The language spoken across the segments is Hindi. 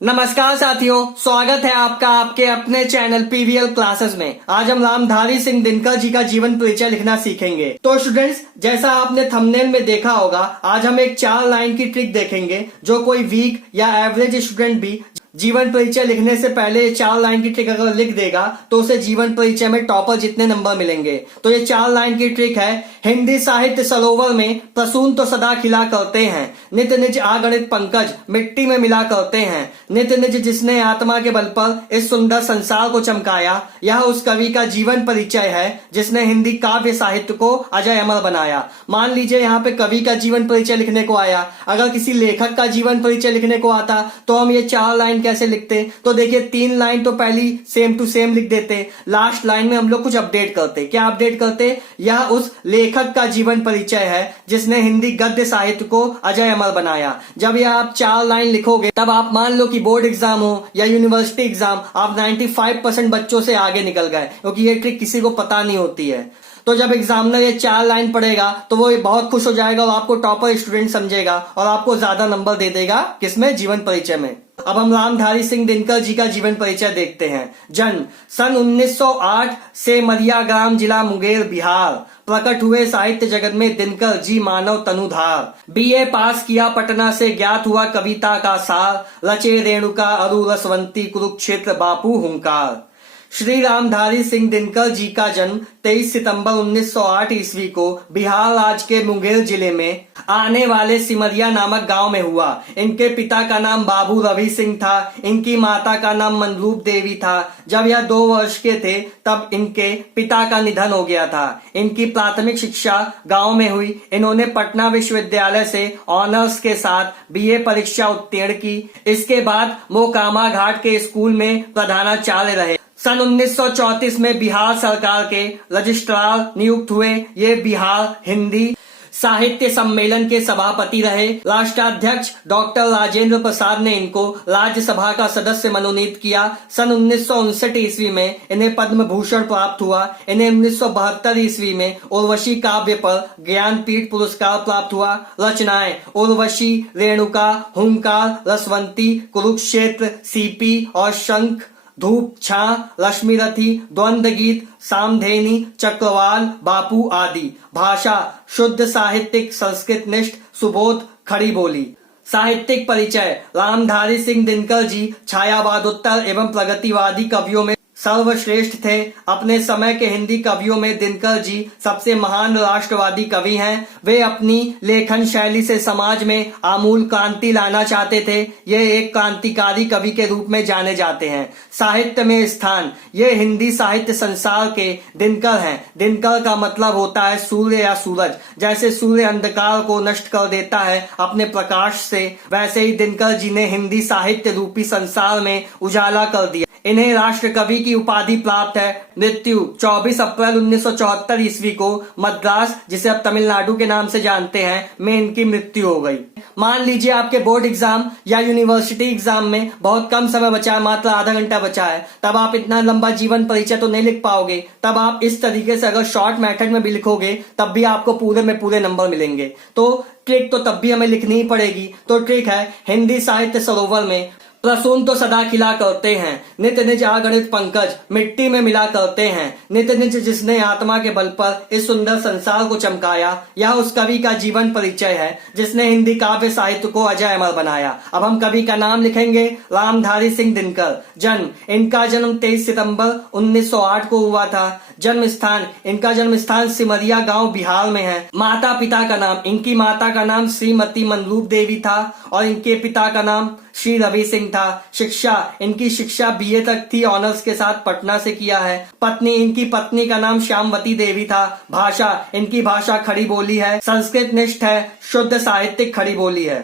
नमस्कार साथियों, स्वागत है आपका आपके अपने चैनल पीवीएल क्लासेस में। आज हम रामधारी सिंह दिनकर जी का जीवन परिचय लिखना सीखेंगे। तो स्टूडेंट्स, जैसा आपने थंबनेल में देखा होगा, आज हम एक 4 लाइन की ट्रिक देखेंगे जो कोई वीक या एवरेज स्टूडेंट भी जीवन परिचय लिखने से पहले ये 4 लाइन की ट्रिक अगर लिख देगा तो उसे जीवन परिचय में टॉपर जितने नंबर मिलेंगे। तो ये 4 लाइन की ट्रिक है। हिंदी साहित्य सरोवर में प्रसून तो सदा खिला करते हैं, नित निज आगणित पंकज मिट्टी में मिला करते हैं। नित निज जिसने आत्मा के बल पर इस सुंदर संसार को चमकाया, यह उस कवि का जीवन परिचय है जिसने हिंदी काव्य साहित्य को अजय अमर बनाया। मान लीजिए यहाँ पे कवि का जीवन परिचय लिखने को आया, अगर किसी लेखक का जीवन परिचय लिखने को आता तो हम ये 4 लाइन कैसे लिखते? तो देखिए, 3 लाइन तो पहली सेम टू सेम लिख देते, लास्ट लाइन में हम लोग कुछ अपडेट करते। क्या अपडेट करते? यह उस लेखक का जीवन परिचय है जिसने हिंदी गद्य साहित्य को अजय अमर बनाया। जब यह आप 4 लाइन लिखोगे तब आप मान लो कि बोर्ड एग्जाम हो या यूनिवर्सिटी एग्जाम, आप 95% बच्चों से आगे निकल गए, क्योंकि ये ट्रिक किसी को पता नहीं होती है। तो जब एग्जामिनर ये 4 लाइन पढ़ेगा तो वो बहुत खुश हो जाएगा और आपको टॉपर स्टूडेंट समझेगा और आपको ज्यादा नंबर दे देगा। किसमें? जीवन परिचय में। अब हम रामधारी सिंह दिनकर जी का जीवन परिचय देखते हैं। जन्म सन 1908 से मरिया ग्राम, जिला मुंगेर, बिहार। प्रकट हुए साहित्य जगत में दिनकर जी मानव तनुधार। बीए पास किया पटना से, ज्ञात हुआ कविता का सार। रचे रेणुका अरु रसवंती, कुरुक्षेत्र बापू हुंकार। श्री रामधारी सिंह दिनकर जी का जन्म 23 सितंबर 1908 ईस्वी को बिहार राज्य के मुंगेर जिले में आने वाले सिमरिया नामक गांव में हुआ। इनके पिता का नाम बाबू रवि सिंह था, इनकी माता का नाम मनरूप देवी था। जब यह 2 वर्ष के थे तब इनके पिता का निधन हो गया था। इनकी प्राथमिक शिक्षा गांव में हुई। इन्होंने पटना विश्वविद्यालय से ऑनर्स के साथ बीए परीक्षा उत्तीर्ण की। इसके बाद मोकामा घाट के स्कूल में प्रधानाचार्य रहे। सन 1934 में बिहार सरकार के रजिस्ट्रार नियुक्त हुए। ये बिहार हिंदी साहित्य सम्मेलन के सभापति रहे। राष्ट्राध्यक्ष डॉक्टर राजेंद्र प्रसाद ने इनको राज्यसभा का सदस्य मनोनीत किया। सन 1959 ईस्वी में इन्हें पद्म भूषण प्राप्त हुआ। इन्हें 1972 ईस्वी में उर्वशी काव्य पर ज्ञानपीठ पुरस्कार प्राप्त हुआ। रचनाएं: उर्वशी, रेणुका, हुंकार, रसवंती, कुरुक्षेत्र, सीपी और शंख, धूप छां, लक्ष्मीरथी, द्वंद्व गीत, सामधेनी, चक्रवाल, बापू आदि। भाषा: शुद्ध साहित्यिक, संस्कृत निष्ठ, सुबोध, खड़ी बोली। साहित्यिक परिचय: रामधारी सिंह दिनकर जी छायावादोत्तर एवं प्रगतिवादी कवियों में सर्वश्रेष्ठ थे। अपने समय के हिंदी कवियों में दिनकर जी सबसे महान राष्ट्रवादी कवि हैं। वे अपनी लेखन शैली से समाज में आमूल क्रांति लाना चाहते थे। ये एक क्रांतिकारी कवि के रूप में जाने जाते हैं। साहित्य में स्थान: ये हिंदी साहित्य संसार के दिनकर हैं। दिनकर का मतलब होता है सूर्य या सूरज। जैसे सूर्य अंधकार को नष्ट कर देता है अपने प्रकाश से, वैसे ही दिनकर जी ने हिंदी साहित्य रूपी संसार में उजाला कर दिया। इन्हें राष्ट्र कवि की उपाधि प्राप्त है। मृत्यु 24 अप्रैल 1974 ईस्वी को मद्रास, जिसे अब तमिलनाडु के नाम से जानते हैं, में इनकी मृत्यु हो गई। मान लीजिए आपके बोर्ड एग्जाम या यूनिवर्सिटी एग्जाम में बहुत कम समय बचा है, मात्र आधा घंटा बचा है, तब आप इतना लंबा जीवन परिचय तो नहीं लिख पाओगे। तब आप इस तरीके से अगर शॉर्ट मेथड में भी लिखोगे तब भी आपको पूरे में पूरे नंबर मिलेंगे। तो ट्रिक तो तब भी हमें लिखनी ही पड़ेगी। तो ट्रिक है: हिंदी साहित्य सरोवर में प्रसून तो सदा खिला करते हैं, नित निज अगणित पंकज मिट्टी में मिला करते हैं। नित निज जिसने आत्मा के बल पर इस सुंदर संसार को चमकाया, यह उस कवि का जीवन परिचय है जिसने हिंदी काव्य साहित्य को अजय अमर बनाया। अब हम कवि का नाम लिखेंगे: रामधारी सिंह दिनकर। जन्म: इनका जन्म 23 सितंबर 1908 को हुआ था। जन्म स्थान: इनका जन्म स्थान सिमरिया गांव, बिहार में है। माता पिता का नाम: इनकी माता का नाम श्रीमती मनरूप देवी था और इनके पिता का नाम श्री रवि सिंह था। शिक्षा: इनकी शिक्षा बीए तक थी, ऑनर्स के साथ पटना से किया है। पत्नी: इनकी पत्नी का नाम श्यामवती देवी था। भाषा: इनकी भाषा खड़ी बोली है, संस्कृत निष्ठ है, शुद्ध साहित्यिक खड़ी बोली है।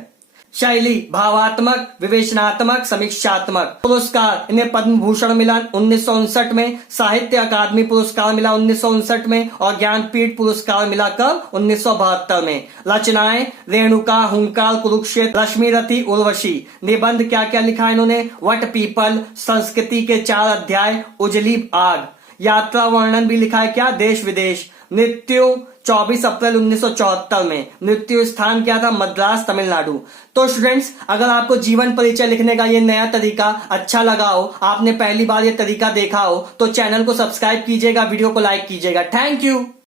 शैली: भावात्मक, विवेचनात्मक, समीक्षात्मक। पुरस्कार: इन्हें पद्म भूषण मिला 1959 में, साहित्य अकादमी पुरस्कार मिला 1959 में और ज्ञानपीठ पुरस्कार मिला कब? 1972 में। रचनाएं: रेणुका, हुंकार, कुरुक्षेत्र, लक्ष्मीरथी, उर्वशी। निबंध क्या क्या लिखा इन्होंने? वट पीपल, संस्कृति के 4 अध्याय, उजली आग। यात्रा वर्णन भी लिखा है क्या? देश विदेश। मृत्यु 24 अप्रैल 1974 में। मृत्यु स्थान क्या था? मद्रास, तमिलनाडु। तो स्टूडेंट्स, अगर आपको जीवन परिचय लिखने का ये नया तरीका अच्छा लगा हो, आपने पहली बार ये तरीका देखा हो, तो चैनल को सब्सक्राइब कीजिएगा, वीडियो को लाइक कीजिएगा। Thank you.